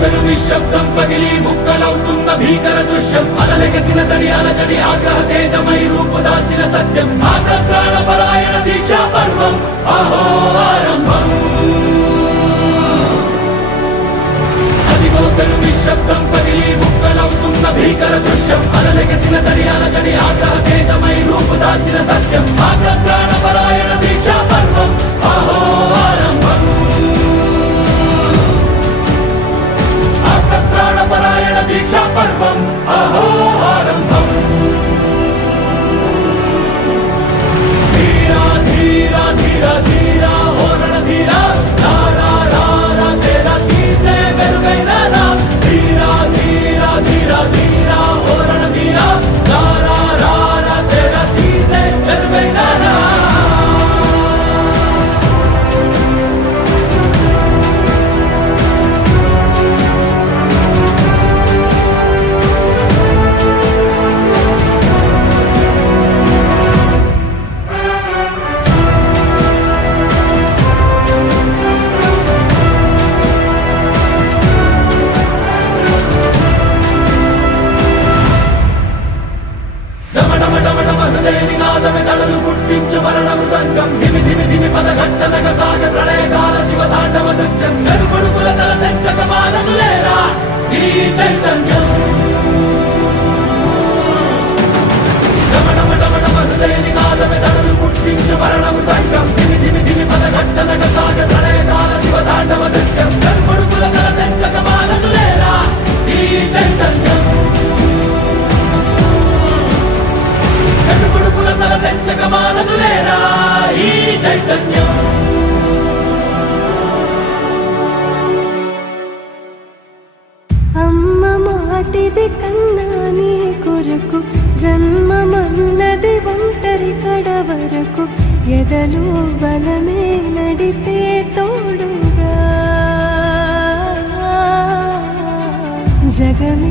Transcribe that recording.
అదిగోపెను నిశ్శబ్దం పగిలి ముక్కలవుతున్న భీకర దృశ్యం అలలెగసిన తడి అలజడి ఆగ్రహ తేజమై రూపుదాల్చిన సత్యం ఆగ్రహ పరాయణ దీక్షా పర్వం అహో ఆరంభం అదిగోపెను నిశ్శబ్దం పగిలి ముక్కలవుతున్న భీకర దృశ్యం అలలెగసిన తడి అలజడి ఆగ్రహ తేజమై రూపుదాల్చిన సత్యం ఆగ్రహ పరాయణ దీక్షా పర్వం అహో ఆరంభం ప్రాణపరాయణ దీక్షా పర్వం అహోహారంభం ధీరా ధీరా ధీరా ధీరా ఓరణ ధీరా రారా రారా తేరా తీసే మెరుగైన రా ధీరా ధీరా ధీరా ధీరా ఓరణ ధీరా రారా రారా తేరా తీసే మెరుగైన రా పుట్టించు మరణ మృదంగం ధిమి ధిమి ధిమి పదఘట్టనగ సాగ ప్రళయకాల శివ తాండవ నృత్యం సరుకొడుకుల తల తెంచక మానదులేరా ఈ చైతన్యం హృదయని నాదమె తడలు పుట్టించు మరణ మృదంగం ధిమి ధిమి ధిమి పదఘట్టనగ సాగ ప్రళయకాల శివ తాండవ నృత్యం సరుకొడుకుల తల తెంచక మానదులేరా ఈ చైతన్యం చటుకుడుకుల తల తెంచక మానదులేరా ఈ చైతన్యం అమ్మ మాటిది కన్నా నీ కొరకు జన్మమన్నది ఒంటరి కడ వరకు ఎదలు బలమే నడిపే తోడుగా జగమే